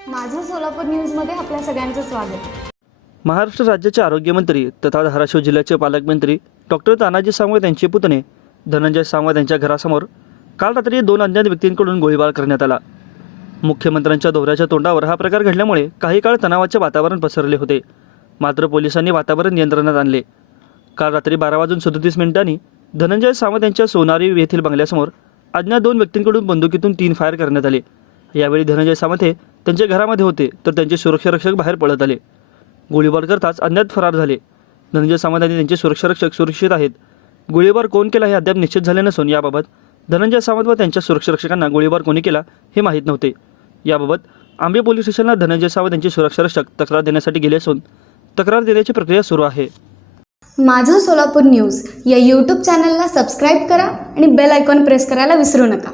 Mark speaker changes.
Speaker 1: सोलापूर न्यूजमध्ये आपल्या सगळ्यांचं स्वागत.
Speaker 2: महाराष्ट्र राज्याचे आरोग्यमंत्री तथा धाराशिव जिल्ह्याचे पालकमंत्री डॉक्टर तानाजी सावंत यांचे पुतणे धनंजय सावंत यांच्या घरासमोर काल रात्री दोन अज्ञात व्यक्तींकडून गोळीबार करण्यात आला. मुख्यमंत्र्यांच्या दौऱ्याच्या तोंडावर हा प्रकार घडल्यामुळे काही काळ तणावाचे वातावरण पसरले होते. मात्र पोलिसांनी वातावरण नियंत्रणात आणले. काल रात्री बारा वाजून सदतीस मिनिटांनी धनंजय सावंत यांच्या सोनारी येथील बंगल्यासमोर अज्ञात दोन व्यक्तींकडून बंदुकीतून तीन फायर करण्यात आले. यावेळी धनंजय सावंत हे त्यांच्या घरामध्ये होते तर त्यांचे सुरक्षारक्षक बाहेर पळत आले. गोळीबार करताच अज्ञात फरार झाले. धनंजय सामंत आणि त्यांचे सुरक्षारक्षक सुरक्षित आहेत. गोळीबार कोण केला हे अद्याप निश्चित झाले नसून याबाबत धनंजय सावंत व त्यांच्या सुरक्षारक्षकांना गोळीबार कोणी केला हे माहीत नव्हते. याबाबत आंबे पोलीस स्टेशनला धनंजय सावंत यांचे सुरक्षारक्षक तक्रार देण्यासाठी गेले असून तक्रार देण्याची प्रक्रिया सुरू आहे.
Speaker 1: माझं सोलापूर न्यूज या यूट्यूब चॅनलला सबस्क्राईब करा आणि बेल आयकॉन प्रेस करायला विसरू नका.